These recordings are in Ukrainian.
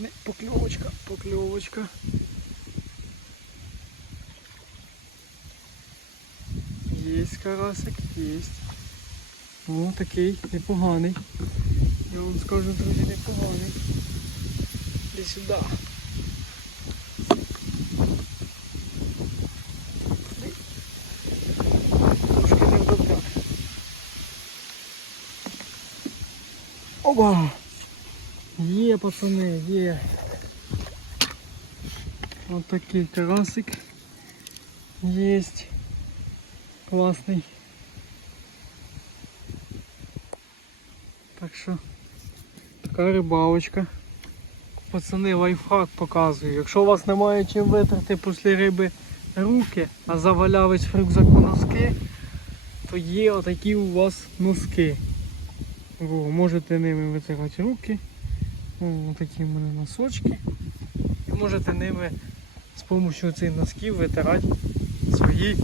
Не, Покльовочка, покльовочка. Єсть карасик, єсть. О, такий непоганий. Я вам скажу, друзі, непоганий. Іди сюди. Трошки не вдобряк. Оба! Є, пацани, є. Ось такий карасик. Єсть. Класний. Так що така рибалочка. Пацани, лайфхак показую. Якщо у вас немає чим витерти після риби руки, а завалялись в рюкзаку носки, то є отакі у вас носки. О, можете ними витирати руки. О, такі в мене носочки. І можете ними з допомогою цих носків витирати свої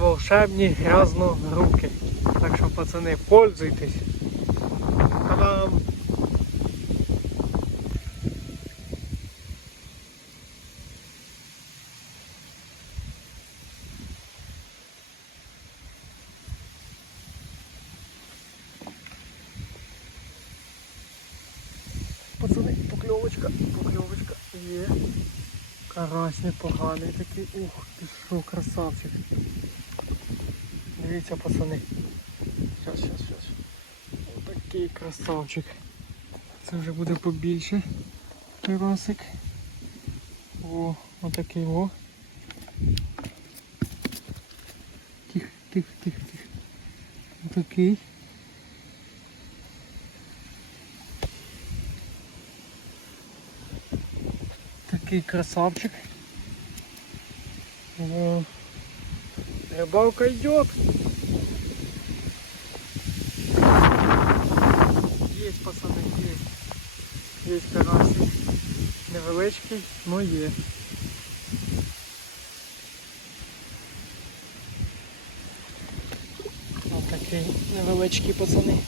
волшебні грязно руки. Так що, пацани, пользуйтесь. Та-дам! Пацани, покльовочка, покльовочка є. Карась непоганий такий. Ух, ти що, красавчик. Дивіться, пацани. Щас, щас, щас. Отакий красавчик. Це вже буде побільше. Карасик. О, отакий о. Тихо, тихо, тихо, тихо. Отакий. Такий красавчик. О, рыбалка идет. Есть, пацаны, есть. Есть карасик. Невеличкий, но є. Ось такий невеличкий пацани.